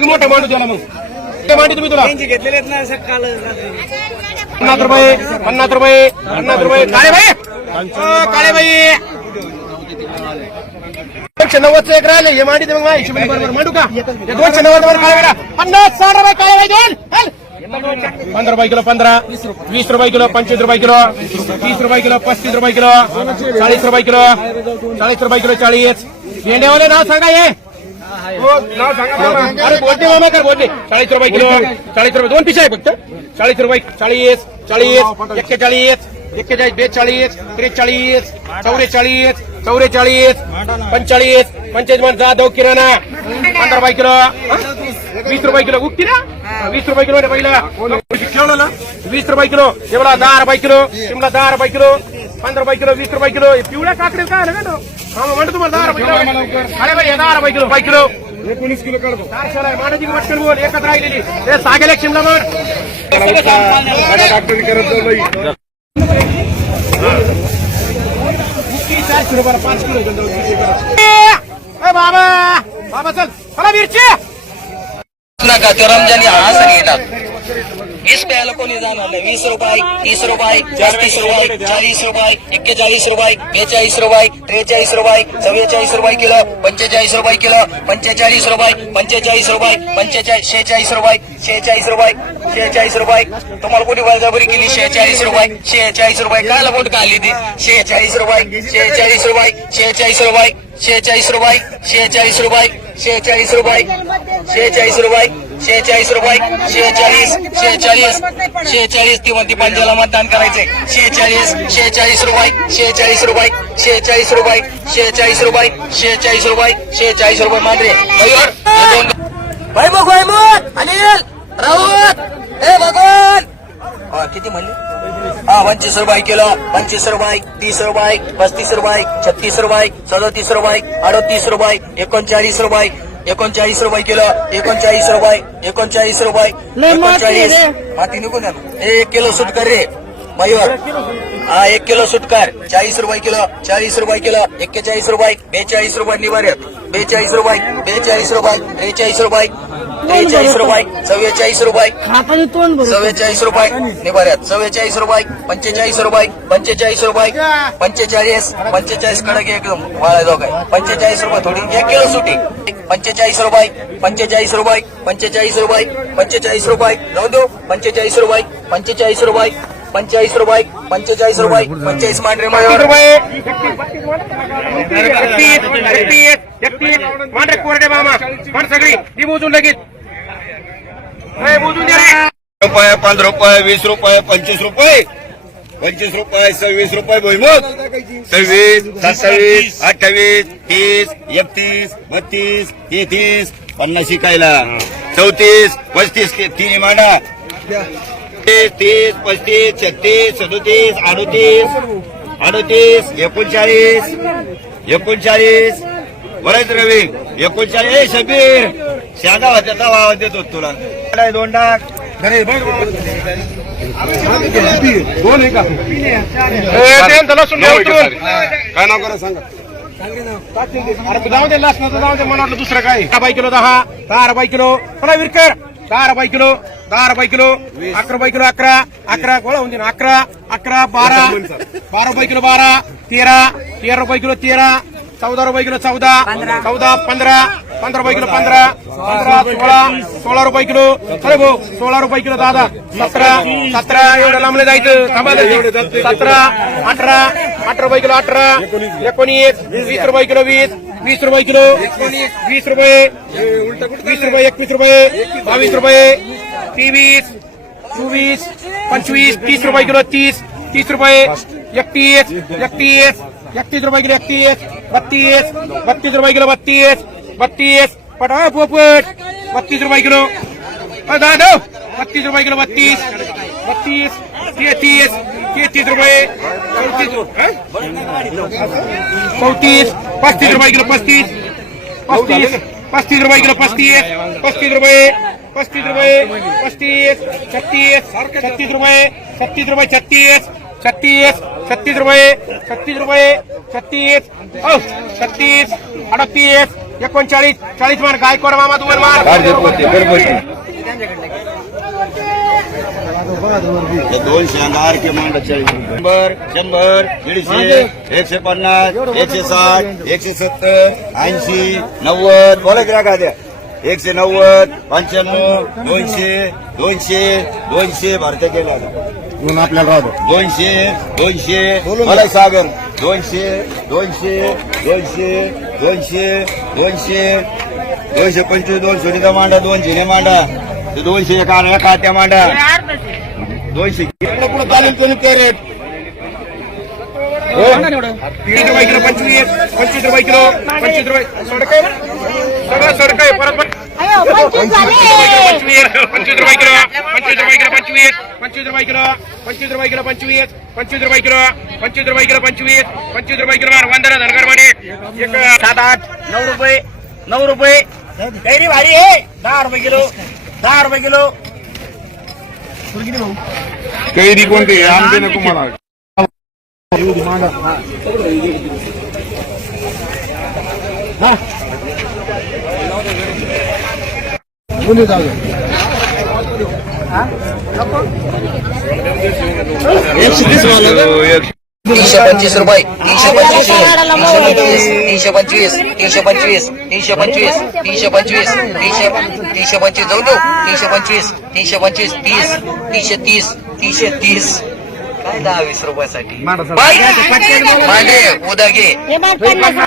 की मोठा मांडू त्याला मग. ते मांडी तुम्ही तुला. घेतलेले ना सकाळ पन्नास रुपये पन्नास रुपये पन्नास रुपये काळे अ, काळे बाई दोनशे नव्वदचं एक राहिले हे मांडी मग हिशोबाने बरोबर मांडू का? दोनशे नव्वद वर काळे बेटा पन्नास साठ रुपये काळे बाई दोन. पंधरा रुपये किलो पंधरा वीस रुपये किलो पंचवीस रुपये किलो तीस रुपये किलो पस्तीस रुपये किलो चाळीस रुपये किलो चाळीस रुपये किलो चाळीस. भेंड्यावाले नाव सांगा हे. अरे बोलते मामा कर बोलते. चाळीस रुपये किलो चाळीस रुपये. दोन पिशा आहे फक्त. चाळीस रुपये चाळीस चाळीस एक्केचाळीस एक्केचाळीस बेचाळीस त्रेचाळीस चौवेचाळीस चौवेचाळीस पंचाळीस पंचाळीस म्हणता दो किराणा. पंधरा रुपये किलो. हं? वीस रुपये किलो. उगती ना? वीस रुपये किलो पहिला? वीस रुपये किलो. एवढा दहा रुपये किलो. शिमला दहा रुपये किलो. पंधरा रुपये किलो वीस रुपये किलो. पिवळ्या काकडे काय आलं का तो? हा म्हणतो तुम्हाला दहा रुपये किलो. अरे भाई दहा रुपये किलो रुपये किलो. एकोणीस किलो काढतो. मानाची पटकन बोल एकच राहिलेली. हे सागेल शिमला बोल डॉक्टरी करत चारशे रुपयाला पाच किलो बाबा बाबा चल. चला मिरची. नका ते रमजानी हा येतात वीस प्यायला कोणी जाणार नाही. वीस रुपये तीस रुपये पस्तीस रुपये चाळीस रुपये एक्केचाळीस रुपये बेचाळीस रुपये त्रेचाळीस रुपये चव्वेचाळीस रुपये किलो पंचेचाळीस रुपये किलो पंचेचाळीस रुपये पंचेचाळीस रुपये पंचेचाळीस शेहेचाळीस रुपये शेहेचाळीस रुपये शेहेचाळीस रुपये. तुम्हाला कोणी बळजबरी केली? शेहेचाळीस रुपये शेहेचाळीस रुपये. काय लपोट काढली ती? शेहेचाळीस रुपये शेहेचाळीस रुपये शेहेचाळीस रुपये शेहेचाळीस रुपये शेहेचाळीस रुपये शेहेचाळीस रुपये शेहेचाळीस रुपये. शेहेचाळीस रुपये. शेहेचाळीस शेहेचाळीस शेहेचाळीस ती म्हणती पंजाला मतदान करायचे शेहेचाळीस शेहेचाळीस रुपये शेहेचाळीस रुपये शेहेचाळीस रुपये शेहेचाळीस रुपये शेहेचाळीस रुपये शेहेचाळीस रुपये बघ भाई मग अनिल राऊत हे भगवान. हा किती म्हणले? हा पंचवीस रुपये किलो पंचवीस रुपये तीस रुपये पस्तीस रुपये छत्तीस रुपये सदतीस रुपये अडतीस रुपये एकोणचाळीस रुपये एकोणचाळीस रुपये किलो एकोणचाळीस रुपये एकोणचाळीस रुपये एकोणचाळीस. माती निघून. एक किलो सूट कर रे. मयूर. हा एक किलो सुटकार. चाळीस रुपये किलो चाळीस रुपये किलो एक्केचाळीस रुपये बेचाळीस रुपये निवार्यात बेचाळीस रुपये बेचाळीस रुपये त्रेचाळीस रुपये. त्रेचाळीस रुपये. चव्वेचाळीस रुपये. चव्वेचाळीस रुपये. निवाऱ्यात चव्वेचाळीस रुपये. पंचेचाळीस रुपये. पंचेचाळीस रुपये. पंचेचाळीस. पंचेचाळीस कडक एकदम वाळा जाऊ काय. पंचेचाळीस रुपये थोडी. एक किलो सुटी. पंचेचाळीस रुपये. पंचेचाळीस रुपये. पंचेचाळीस रुपये. पंचेचाळीस रुपये. जाऊ देऊ. पंचेचाळीस रुपये. पंचेचाळीस रुपये. पंचेचाळीस रुपये पंचेचाळीस रुपये पंचेचाळीस मांडरे रुपये. मांडरे कोरडे मामा. पण सगळी. ती मोजून लगेच. मोजून रुपये पंधरा रुपये वीस रुपये पंचवीस रुपये. पंचवीस रुपये सव्वीस रुपये भुईमुग. सव्वीस सत्तावीस अठ्ठावीस तीस एकतीस बत्तीस तेहतीस पन्नास शिकायला. चौतीस पस्तीस के- तिन्ही मांडा. तीस तीस पस्तीस छत्तीस सदोतीस अडोतीस अडोतीस एकोणचाळीस एकोणचाळीस. बरेच रवी एकोणचाळीस. ए शबीर शादा होत्या तवा आवाज देतो तुला. काय दोन टाक दोन आहे का ए, त्यांचं लसूण नाही उतरून. काय नाव करा सांगा. अरे जाऊ दे लसणाचं जाऊ दे मला दुसरं काय दहा रुपये किलो दहा. दहा रुपये किलो. विरकर. దార బైకులు దార బైకులు అక్ర బైకులు అక్ర అక్ర కూడా ఉంది. అక్ర అక్ర బార బార బైకులు బార తీరా తీర బైకులు తీరా చౌదారు బైకులు చౌదా చౌదా పంద్రా. पंधरा रुपये किलो पंधरा. पंधरा सोळा. सोळा रुपये किलो. अरे भाऊ सोळा रुपये किलो दादा. सतरा सतरा एवढं लांबले जायचं. थांबा सतरा अठरा अठरा रुपये किलो अठरा. एकोणीस वीस रुपये किलो वीस. वीस रुपये किलो. वीस रुपये. वीस रुपये एकवीस रुपये. बावीस रुपये. तेवीस चोवीस पंचवीस तीस रुपये किलो तीस. तीस रुपये. एकतीस एकतीस. एकतीस रुपये किलो एकतीस. बत्तीस. बत्तीस रुपये किलो बत्तीस. बत्तीस पटा पोपट बत्तीस रुपये किलो. अ, दादा बत्तीस रुपये किलो बत्तीस. बत्तीस तेहतीस तेहतीस रुपये. चौतीस चौतीस पस्तीस रुपये किलो पस्तीस. पस्तीस पस्तीस रुपये किलो पस्तीस. पस्तीस रुपये पस्तीस रुपये पस्तीस. छत्तीस छत्तीस रुपये छत्तीस रुपये छत्तीस. छत्तीस छत्तीस रुपये छत्तीस रुपये छत्तीस. छत्तीस अडतीस. एकोणचाळीस चाळीस मान गायकवाड मामा तू वर मार काढते पोते घरपोते दोनशे अंगार के शंभर शंभर दीडशे एकशे पन्नास एकशे साठ एकशे सत्तर ऐंशी नव्वद बोला की राखा द्या. एकशे नव्वद पंच्याण्णव दोनशे दोनशे दोनशे भारतीय केला आपल्याला दोनशे दोनशे. मला सागर. दोनशे दोनशे दोनशे दोनशे दोनशे. दोनशे पंचवीस दोन सुनीता मांडा दोन जिने मांडा. ते दोनशे एका एका त्या मांडा. दोनशे पुढे चालेल तुम्ही कॅरेट? तीस रुपये किलो पंचवीस पंचवीस रुपये किलो पंचवीस रुपये. सोडकाय सगळं सोडकाय परत. पंचवीस रुपये किलो पंचवीस रुपये किलो पंचवीस पंचवीस. रुपये किलो पंचवीस रुपये किलो पंचवीस. पंचवीस रुपये किलो पंचवीस रुपये किलो पंचवीस. पंचवीस रुपये किलो वंदना एक सात आठ नऊ रुपये नऊ रुपये. कैरी भारी आहे. दहा रुपये किलो दहा रुपये किलो. कैरी कोणते आंबे नको मला. तीनशे पंचवीस रुपये तीनशे पंचवीस तीनशे पंचवीस तीनशे पंचवीस तीनशे पंचवीस तीनशे पंचवीस तीनशे तीनशे पंचवीस जाऊ देऊ तीनशे पंचवीस तीनशे पंचवीस तीस तीनशे तीस तीनशे तीस. काय दहा वीस रुपयासाठी मांडे उद्या घे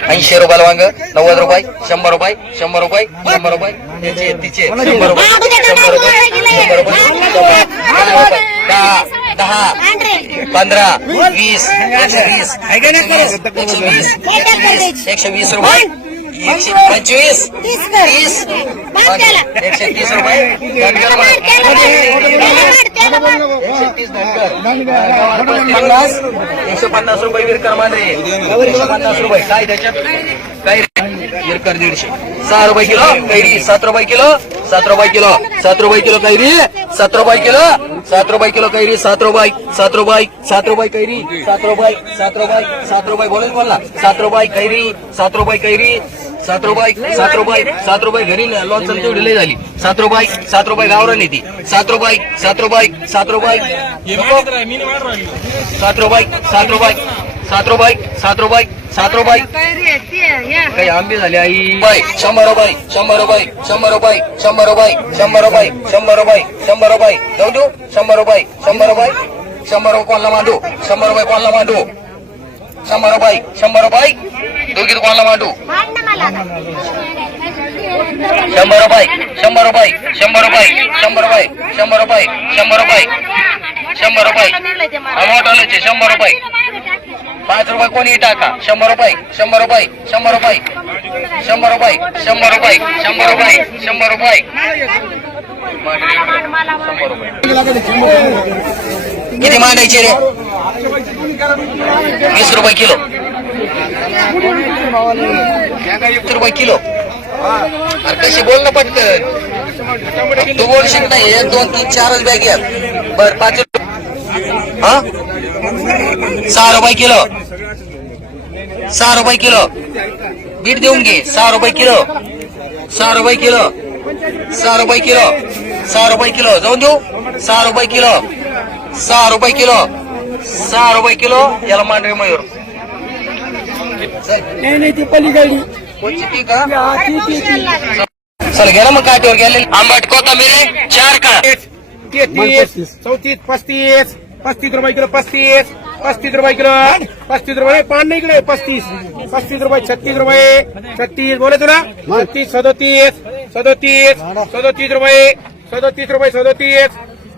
ऐंशी रुपयाला वांग नव्वद रुपये शंभर रुपये शंभर रुपये शंभर रुपये त्याचे तिचे शंभर रुपये शंभर रुपये शंभर रुपये दहा दहा पंधरा वीस एकशे वीस एकशे वीस एकशे वीस एकशे वीस रुपये एकशे पंचवीस. तीस एकशे तीस रुपये. धनगर मार. एकशे तीस धनगर पन्नास. एकशे पन्नास रुपये विरकर मांडे एकशे पन्नास रुपये. काय त्याच्यात? काय विरकर दीडशे. सहा रुपये किलो. कैरी सात रुपये किलो. सात रुपये किलो. सात रुपये किलो कैरी. सात रुपये किलो. सात रुपये किलो कैरी. सात रुपये सात रुपये सात रुपये कैरी. सात रुपये सात रुपये सात रुपये. बोलेल बोलला. सात रुपये कैरी सात रुपये कैरी. सात रुपये सात रुपये सात रुपये घरी लॉन तेवढी लय झाली सात रुपये सात रुपये गावरान ती सात रुपये सात रुपये सात रुपये सात रुपये सात रुपये सात रुपये सात रुपये सात रुपये काही आंबे झाले आई बाय शंभर रुपये शंभर रुपये शंभर रुपये शंभर रुपये शंभर रुपये शंभर रुपये शंभर रुपये जाऊ देऊ शंभर रुपये शंभर रुपये शंभर रुपये कोणाला मांडू शंभर रुपये कोणाला मांडू शंभर रुपये शंभर रुपये दोघी कोणाला मांडू शंभर रुपये शंभर रुपये शंभर रुपये शंभर रुपये शंभर रुपये शंभर रुपये शंभर रुपये आल्याचे शंभर रुपये पाच रुपये कोणी टाका शंभर रुपये शंभर रुपये शंभर रुपये शंभर रुपये शंभर रुपये शंभर रुपये शंभर रुपये शंभर रुपये किती मांडायचे रे? वीस रुपये किलो. वीस रुपये किलो. अरे कशी बोल ना पटकन. तू बोलशील नाही एक दोन तीन चारच बॅग घ्या. बर पाच हा? सहा रुपये किलो. सहा रुपये किलो. बीट देऊन घे. सहा रुपये किलो. सहा रुपये किलो. सहा रुपये किलो. सहा रुपये किलो. जाऊन देऊ. सहा रुपये किलो. सहा रुपये किलो. सहा रुपये किलो याला मांडवे मयूर. कोणची ती का? चल ना मग काठीवर गेले आंबट कोथंबीर चार का तेहतीस चौतीस पस्तीस पस्तीस रुपये किलो पस्तीस पस्तीस रुपये किलो पस्तीस रुपये पान नाही इकडे पस्तीस पस्तीस रुपये छत्तीस रुपये छत्तीस बोले तुला छत्तीस सदोतीस सदोतीस सदोतीस रुपये सदोतीस रुपये सदोतीस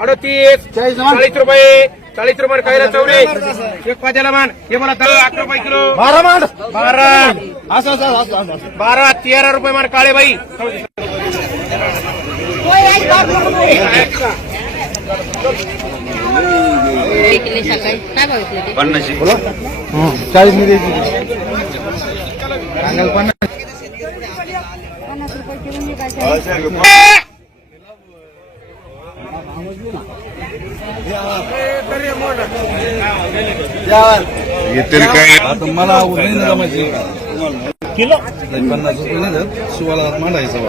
अडतीस चाळीस रुपये. चाळीस रुपये कायला चौरे. एक पाच्याला मान. हे मला दहा अकरा रुपये किलो. बारा मान. बारा. बारा तेरा रुपये मान काळे बाई. बघितलं ते पन्नास हे तरी काय? किलो? पन्नास रुपये नाही शिवाला मांडायचा.